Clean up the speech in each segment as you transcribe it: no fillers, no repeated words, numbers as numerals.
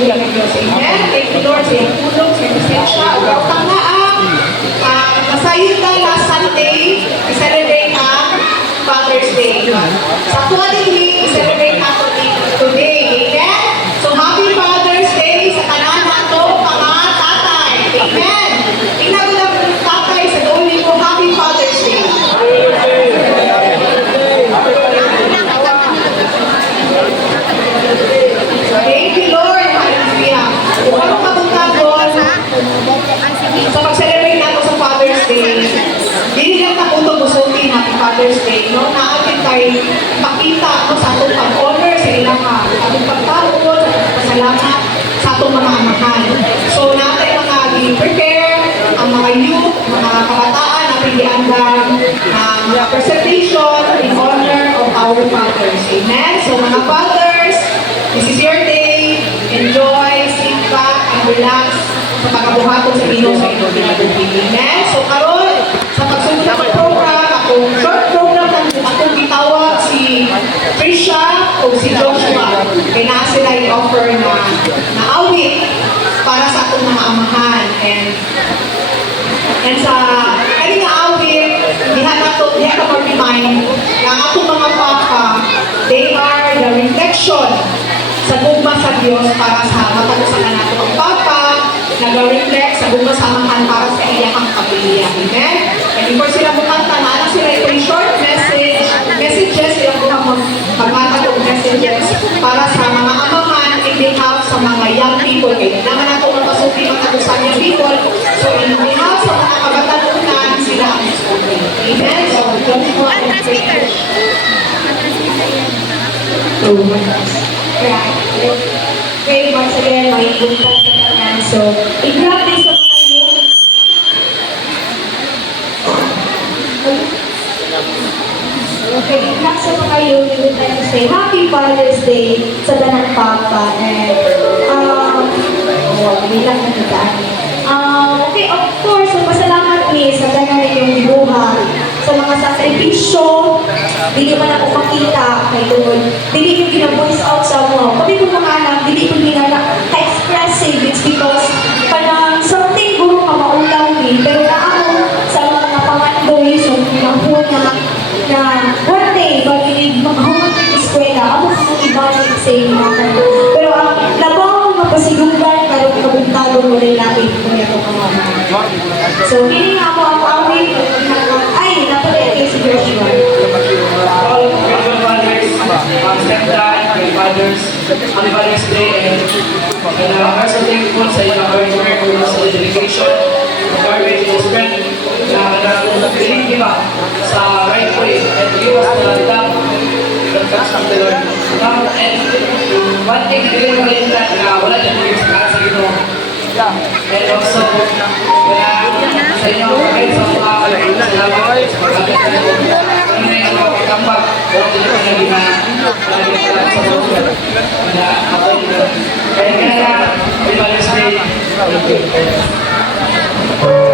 pamilya ng Diyos. Amen? Thank you, Lord, sa iyong tulong, sa iyong presensya. Ugap ka nga masayon ka last Sunday, i-celebrate ang Father's Day. Sa actually, i-celebrate nato today. Amen? So, happy Father's Day sa kanan nato, mga tatay. Amen? Tingnan ko lang ng tatay sa doon ko, happy Father's Day. Thank you, Lord. Hallelujah. Kung anong kabutagol, sa pag-celebrate nato sa Father's Day, hindi lang nakutong gusulti natin Father's Day, no? Naatin tayo makita no, sa atong pag-honor sa ilang atong pagtawad, pasalamat sa atong mga amahan. So, natin mga prepare ang mga youth, mga kabataan na pilihandan ng presentation in honor of our fathers. Amen? So, mga fathers, this is your day. Enjoy, sit back, and relax sa pagkabuhaton sa inyo sa inyong pinagpili. Amen? So, karon sa pagsunod ng program, akong short program akong gitawag si Trisha o si Joshua. Kaya na sila i-offer na awit para sa atong mga amahan. And sa kanyang awit, diha ka mag-remind na atong mga papa, they are the reflection sa gugma sa Diyos para sa matagusan nato ang papa, nag-reflect sa gugma sa amahan para sa iyang pamilya. Amen? And before sila bumanta, naala sila ito short messages, sila magmata ng messages para sa mga amahan in behalf sa mga young people. Kaya naman nato mapasuki matagusan young people. So in behalf sa mga kabatanunan, sila ang masuki. Amen? So, Joshua and Peter. Okay, once again, may bunta sa kanan. So, i-practice sa mga youth. Okay, i-practice sa mga youth. We would like to say, Happy Father's Day sa Tanang Papa. And, bilang nagdaan. Okay, of course, pasalamat ni sa Tanang inyong buhay. Sa mga sakripisyo, hindi man ako makita kay Lord. Hindi yung gina-voice out sa mo. Kami kung mga anak, hindi ko expressive. It's because parang something guro ka maulang din. Pero na ako sa mga pangandoy, sa pinahuna, na one day, pag maghuman ng eskwela, ako kung ibalik sa inyo. Pero ang labang mapasigugan, karong kabuntagon mo rin natin kung ito kamama. So, hindi nga ako ang awit, ay, napalaya kayo si Joshua. All good fathers, stepdad, good fathers, happy Father's Day, and I'm also thankful sa inyong hard work sa dedication, garbage to spend, na believe ba sa right way, and give us the trust of the Lord. And one thing na hindi maliit na wala dyan mo yung sa Ginoo. And also, sa inyo, kahit sa mga salamat sa pagkakit na ito. Kami na yung mga pagkambak, wala din yung lagi na sa social. Kaya kaya, Happy Father's Day. Thank you.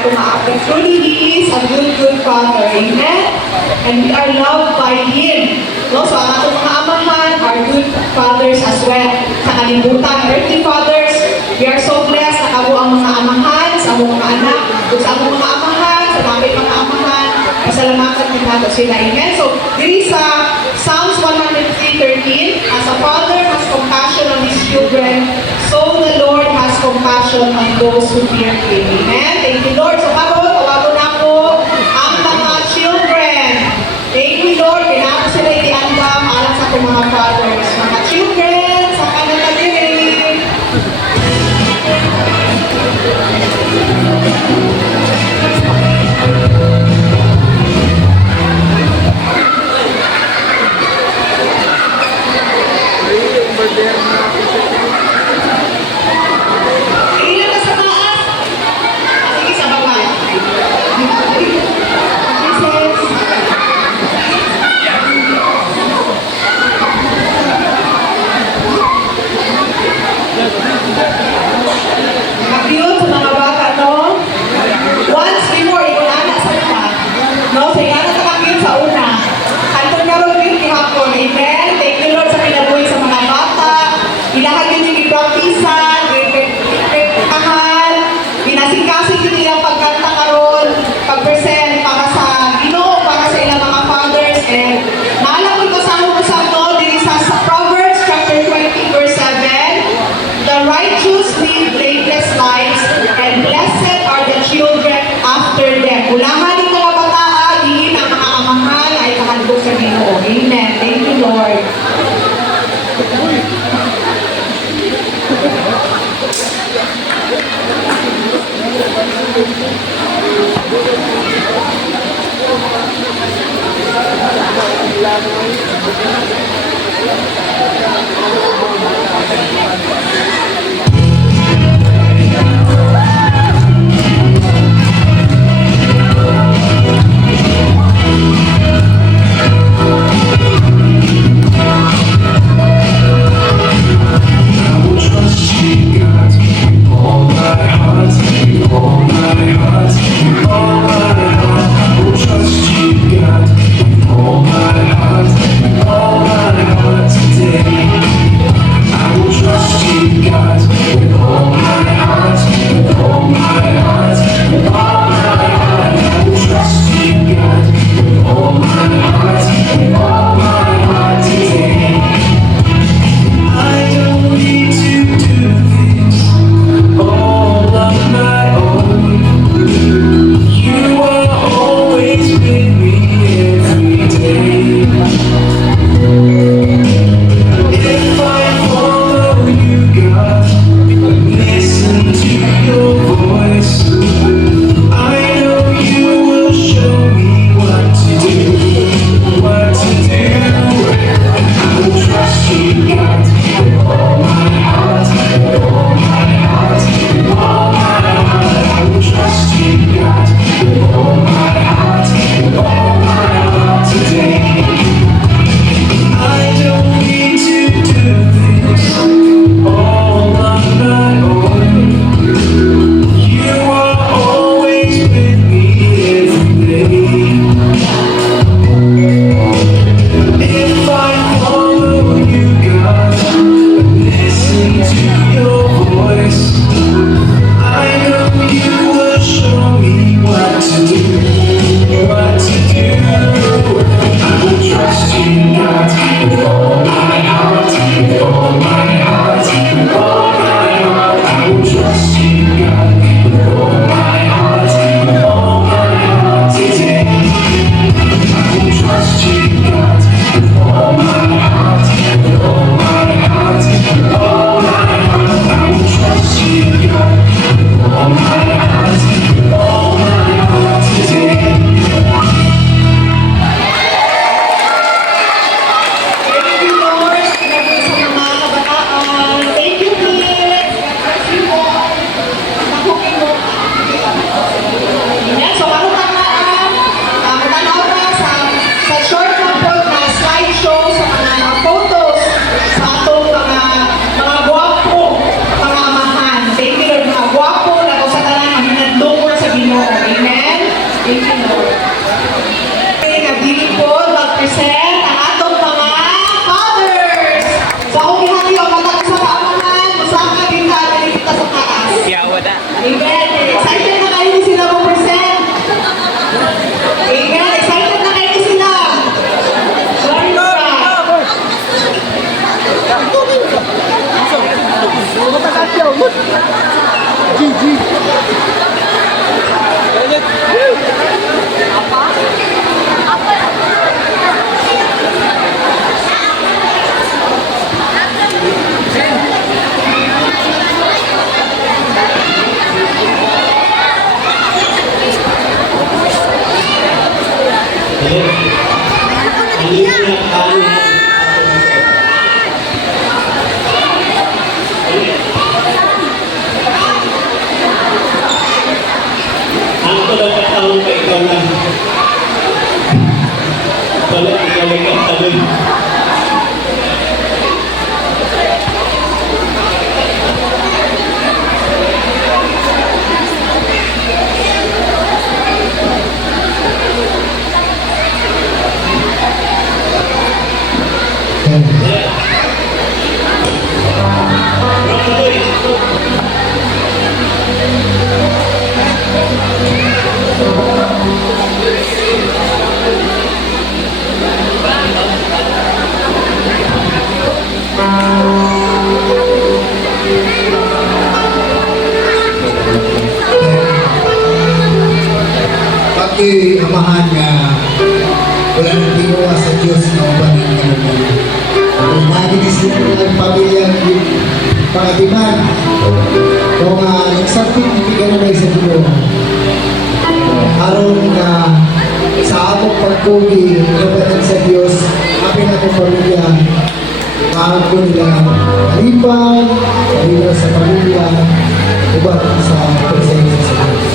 nato ma-affect. Truly, He is a good Father. Amen? And we are loved by Him. No? So, ang atong mga amahan are good fathers as well. Sa kalibutan, earthly fathers, we are so blessed na kamo ang mga amahan, sa among mga anak, kung sa among mga amahan, sa mga mga amahan, pasalamatan din nato sila. Amen? So, diri sa Psalms 103:13, as a father has compassion on his children, so the Lord has compassion on those who fear Him. Amen? Thank you, Lord. So, tawagon na po ang mga children. Thank you, Lord. Kailangan sila iandam alang sa ating mga fathers. Mga children, sa kanila din. Ilan na sa taas? Sige, sa baba. Ang ko dapat tawag ka ikaw lang. Wala ikaw ay kaptalon. Pag-iamahan nga wala nang ginawa sa Diyos na upanin ka naman. Kung naginisip mo ng pamilyang pangatiman, kung nagsakit ka na sa Diyos, aron na sa atong pagkugi, kabanan sa Diyos, apin atong pamilya, mahal ko nila kalipay, kalipay sa pamilya, ubat sa presensya sa Diyos.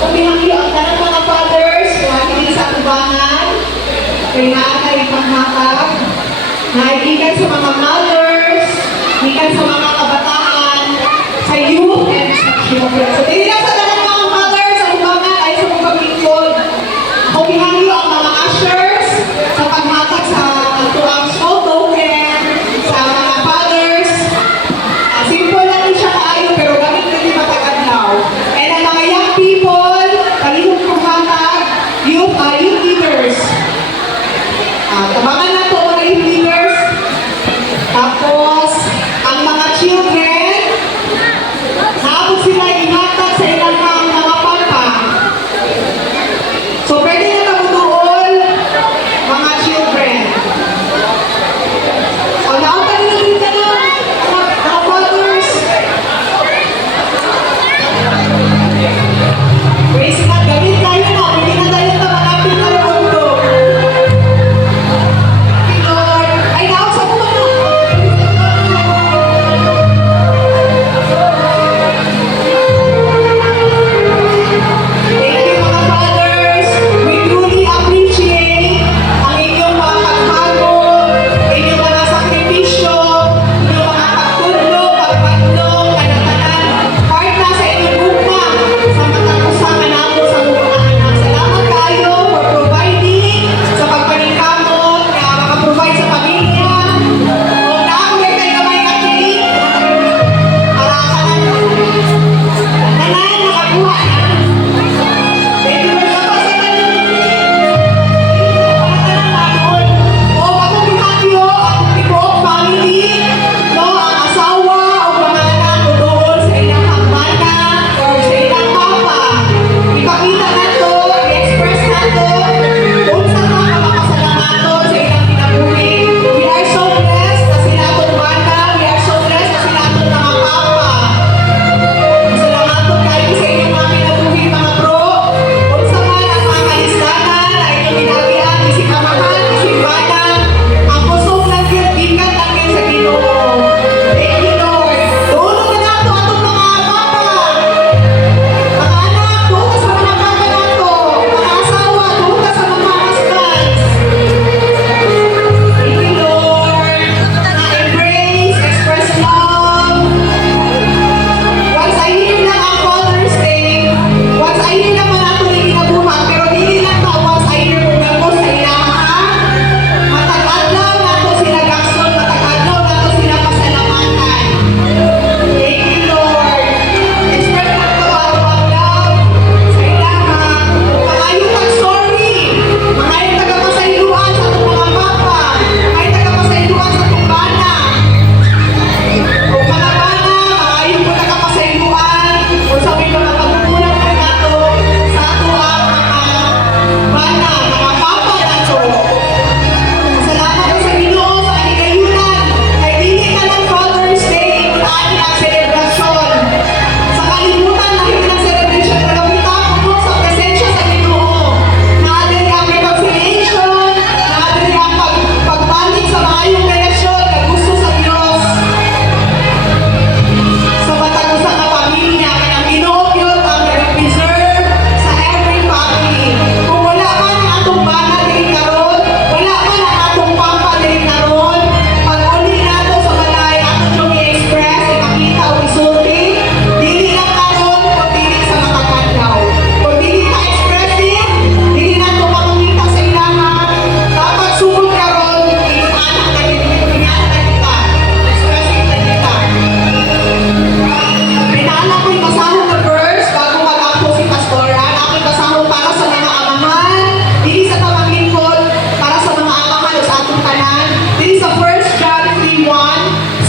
Kung binangyo ang tanang mga fathers, kung aking sa tubangan, kay naa gikan sa mga mothers, gikan sa mga kabataan, sa youth, and sa children. So, dili lang sa tanan mga mothers, sa ubangan ay sa mga lingkod. Ako pinangyo ang mga ushers sa paghatag sa tuang small token, sa mga fathers. Simple lang din siya kaayo, pero gamit din matag-adlaw. And ang mga young people, palihog kong hatag, youth leaders. Tabangan na po mga youth leaders. Tapos, ang mga children, naabot sila ihatag sa ilang mga papa. So, pwede na tabutuol, mga children. O, nauntan nyo din ka na, mga fathers. Praise God, gamit tayo na. Pwede na tayo na manapit na rondo. Lord, ay naon sa mga Thank you mga fathers. We truly appreciate ang inyong mga paghago, inyong mga sakripisyo, inyong mga pagtulong, pagpatlong, kanatanan, part na sa inyong buka sa matapusan na namin sa mga anak. Salamat kayo for providing sa pagpaningkamot na makaprovide sa pamilya. Kung naakulit kayo gamay na cake, para kanan, nakakuha na. Thank you very much sa o akong pinatyo, ang tibuok family, no, ang asawa o mga anak o doon sa ilang hangmana or sa ilang papa. Ipakita na to, i-express na to, kung sa mga makasalamaton sa ilang pinabuhi. We are so blessed na sila itong banda, we are so blessed na sila itong mga papa. Salamat kayo sa inyong mga pinabuhi, mga bro. Kung sa man ang mga kalistanan ay inyong ginagayan, isip amahan, isip banan, ang pusong nagbigat ang yan sa Ginoo. Thank you, Lord. Doon na nato atong mga papa. Mga anak, doon sa mga papa nato. Mga asawa, doon sa mga husbands. Thank you, Lord. Na-embrace, express love. Once a year lang ang Father's Day. Once a year naman ako rin ginabuhat. Pero dili lang ta once a year kung ako sa ilaha. Matag-adlaw na to sila gakson. Matag-adlaw na to sila pasalamatan. Thank you, Lord. Express na to ang love sa ilaha. Pangayo tag-sorry. Pangayo taga-pasayluan sa itong mga papa. Pangayo taga-pasayluan sa itong bana. Kung mga bana, maayon mo nakapasayluan, kung sa may mga pagkukulang mo nato, sa ato ang mga bana, mga papa nato. Salamat ko sa Ginoo sa kaligayunan, kay dili ka ng Father's Day, inunahan ang selebrasyon. Sa kalimutan, lahit ng celebration, pero kita ko sa presensya sa Ginoo. Naadali ang reconciliation, naadali ang pagbalik sa maayong relasyon, na gusto sa Diyos. Sa matag usa ka pamilya kay ang Ginoo gyud ang nag-preserve sa every family. Kung wala man ang atong bana diri karon, wala man ang atong papa diri karon, pag uli nato sa balay ato yung i-express, ipakita o isulti, dili lang karon kung dili sa makakadlaw. Kung dili ka expressive, dili nato mamangita sa ilahan, dapat sugod karon, inunahan na kita, expressive na kita. Pinala ko'y basahon na verse bago mag-ako si Pastoran. Ako'y basahon para sa mga amahan, dili sa pamaglingkod, para sa mga amahan o sa atong tanan. Dili sa 1 John 3:1,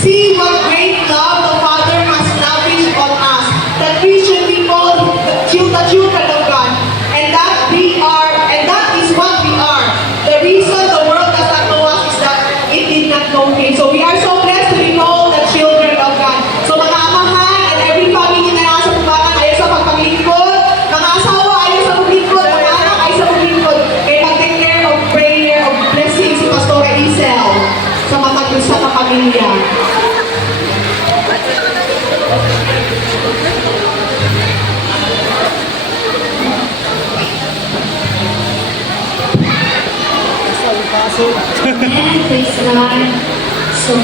see what great love the Father has lavished on us, that we should be called the children of God, and that is what we are. The reason the world does not know us is that it did not know Him. So we are so blessed to be called the children of God. So mga amahan and every family na nasa tubangan ayaw sa pagpaglingkod, mga asawa ayaw sa paglingkod, mga anak ayaw sa paglingkod, kaya mag-take care of prayer, of blessing si Pastor Isel sa matag-usa na pamilya. Amen. Praise God. So,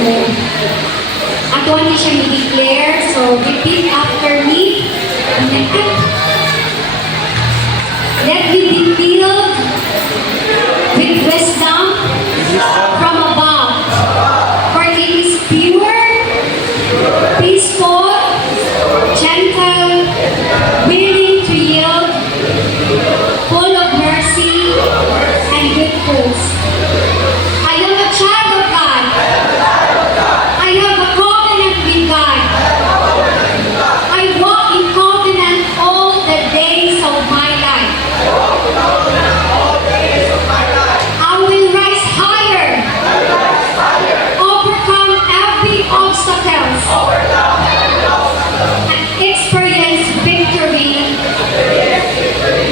ato na siya i-declare. So, repeat after me. Amen. Let me be filled with wisdom from above. For it is pure, peaceful, gentle, willing to yield, full of mercy and good fruits. I am a child of God. I have a covenant with God. I walk in covenant all the days of my life. I will rise higher, overcome every obstacle, and experience victory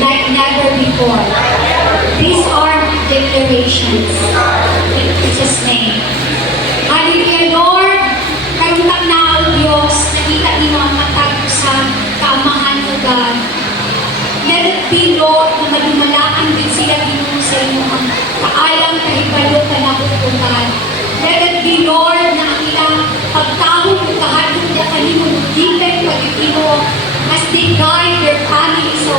like never before. These are declarations. In Jesus' name. Hallelujah, Lord. Karuntak na ang Diyos, nakita ni mga matag ko sa kaamahan ko, God. Let it be, Lord, na malumalaan din sila Ginoo sa inyong kaalam, kahibalo, kanakot ko, God. Let it be, Lord, na ang ilang pagtahong ko kahadong na kanimo, dipet, pag-itino, as they guide their families, O